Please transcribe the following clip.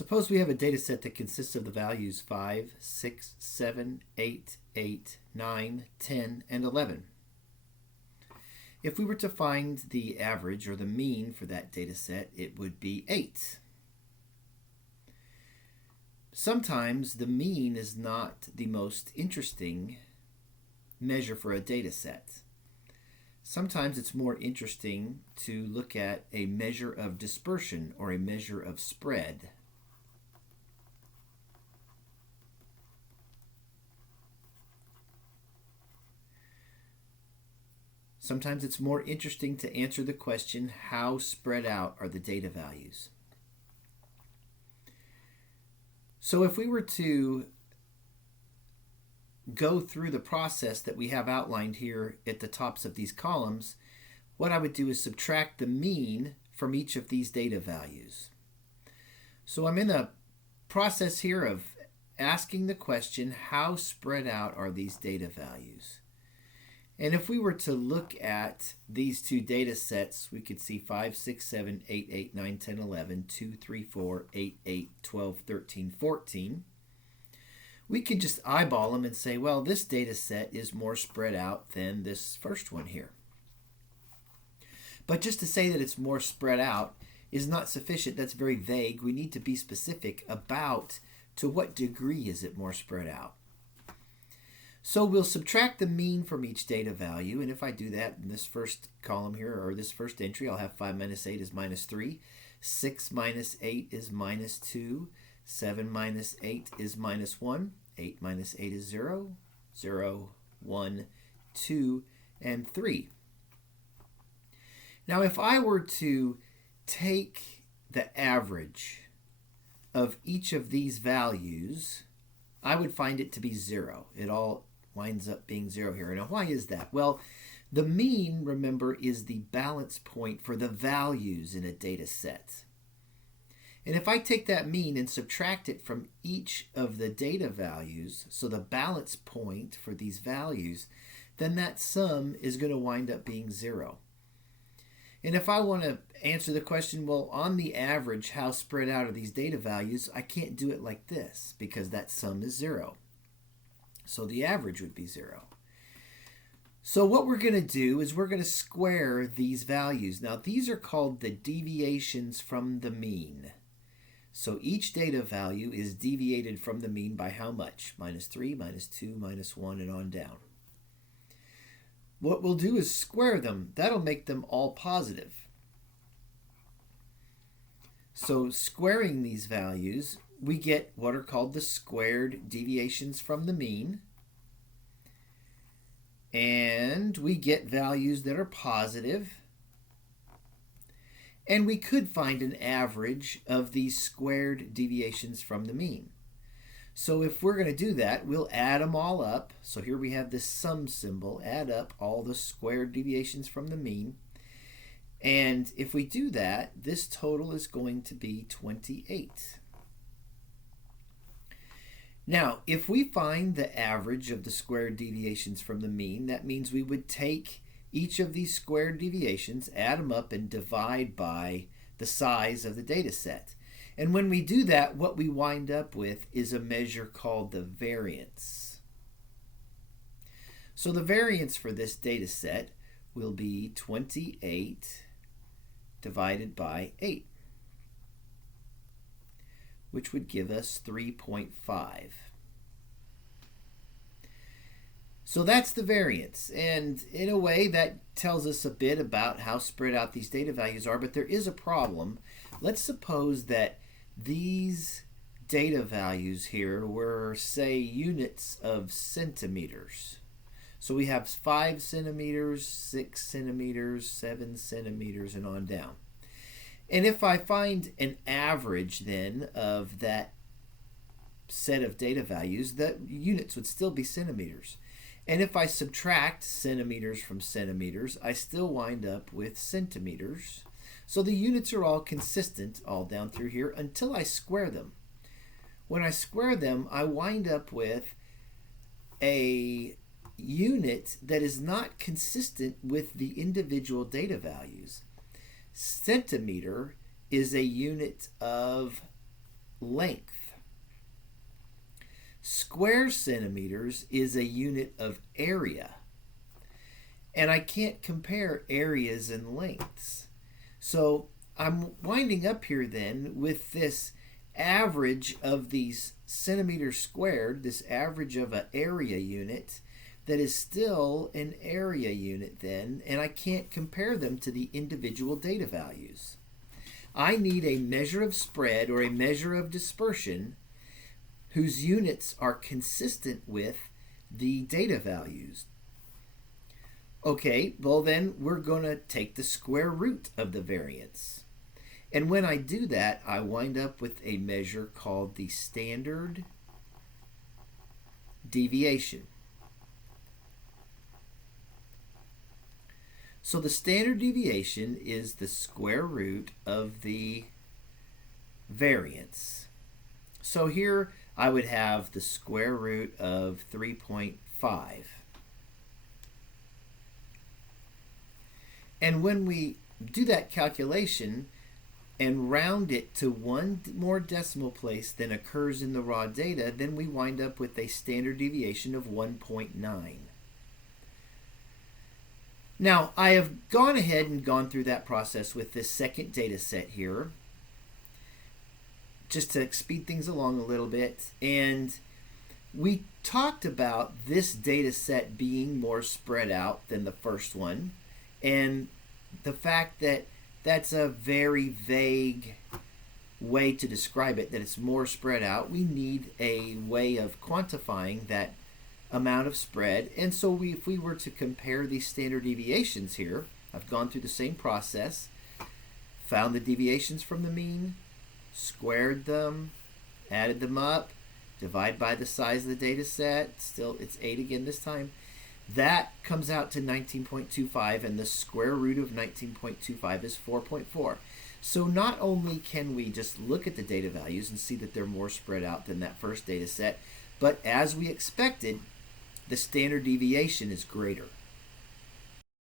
Suppose we have a data set that consists of the values 5, 6, 7, 8, 8, 9, 10, and 11. If we were to find the average or the mean for that data set, it would be 8. Sometimes the mean is not the most interesting measure for a data set. Sometimes it's more interesting to look at a measure of dispersion or a measure of spread. Sometimes it's more interesting to answer the question, how spread out are the data values? So if we were to go through the process that we have outlined here at the tops of these columns, what I would do is subtract the mean from each of these data values. So I'm in a process here of asking the question, how spread out are these data values? And if we were to look at these two data sets, we could see 5, 6, 7, 8, 8, 9, 10, 11, 2, 3, 4, 8, 8, 12, 13, 14. We could just eyeball them and say, well, this data set is more spread out than this first one here. But just to say that it's more spread out is not sufficient. That's very vague. We need to be specific about to what degree is it more spread out. So we'll subtract the mean from each data value, and if I do that in this first column here, or this first entry, I'll have 5 minus 8 is minus 3, 6 minus 8 is minus 2, 7 minus 8 is minus 1, 8 minus 8 is 0, 0, 1, 2, and 3. Now if I were to take the average of each of these values, I would find it to be 0. It all winds up being 0 here. Now, why is that? Well, the mean, remember, is the balance point for the values in a data set. And if I take that mean and subtract it from each of the data values, so the balance point for these values, then that sum is going to wind up being 0. And if I want to answer the question, well, on the average, how spread out are these data values, I can't do it like this because that sum is 0. So the average would be 0. So what we're going to do is we're going to square these values. Now these are called the deviations from the mean. So each data value is deviated from the mean by how much? Minus 3, minus 2, minus 1, and on down. What we'll do is square them. That'll make them all positive. So squaring these values, we get what are called the squared deviations from the mean. And we get values that are positive. And we could find an average of these squared deviations from the mean. So if we're going to do that, we'll add them all up. So here we have this sum symbol. Add up all the squared deviations from the mean. And if we do that, this total is going to be 28. Now, if we find the average of the squared deviations from the mean, that means we would take each of these squared deviations, add them up, and divide by the size of the data set. And when we do that, what we wind up with is a measure called the variance. So the variance for this data set will be 28 divided by 8, which would give us 3.5. So that's the variance, and in a way that tells us a bit about how spread out these data values are, but there is a problem. Let's suppose that these data values here were, say, units of centimeters. So we have 5 centimeters, 6 centimeters, 7 centimeters, and on down. And if I find an average then of that set of data values, the units would still be centimeters. And if I subtract centimeters from centimeters, I still wind up with centimeters. So the units are all consistent all down through here until I square them. When I square them, I wind up with a unit that is not consistent with the individual data values. Centimeter is a unit of length. Square centimeters is a unit of area. And I can't compare areas and lengths. So I'm winding up here then with this average of these centimeters squared, this average of an area unit that is still an area unit then, and I can't compare them to the individual data values. I need a measure of spread or a measure of dispersion whose units are consistent with the data values. Okay, well then we're going to take the square root of the variance. And when I do that, I wind up with a measure called the standard deviation. So the standard deviation is the square root of the variance. So here I would have the square root of 3.5. And when we do that calculation and round it to one more decimal place than occurs in the raw data, then we wind up with a standard deviation of 1.9. Now, I have gone ahead and gone through that process with this second data set here, just to speed things along a little bit. And we talked about this data set being more spread out than the first one, and the fact that that's a very vague way to describe it, that it's more spread out. We need a way of quantifying that amount of spread. And so if we were to compare these standard deviations here, I've gone through the same process, found the deviations from the mean, squared them, added them up, divide by the size of the data set, still it's 8 again this time. That comes out to 19.25, and the square root of 19.25 is 4.4. So not only can we just look at the data values and see that they're more spread out than that first data set, but as we expected, the standard deviation is greater.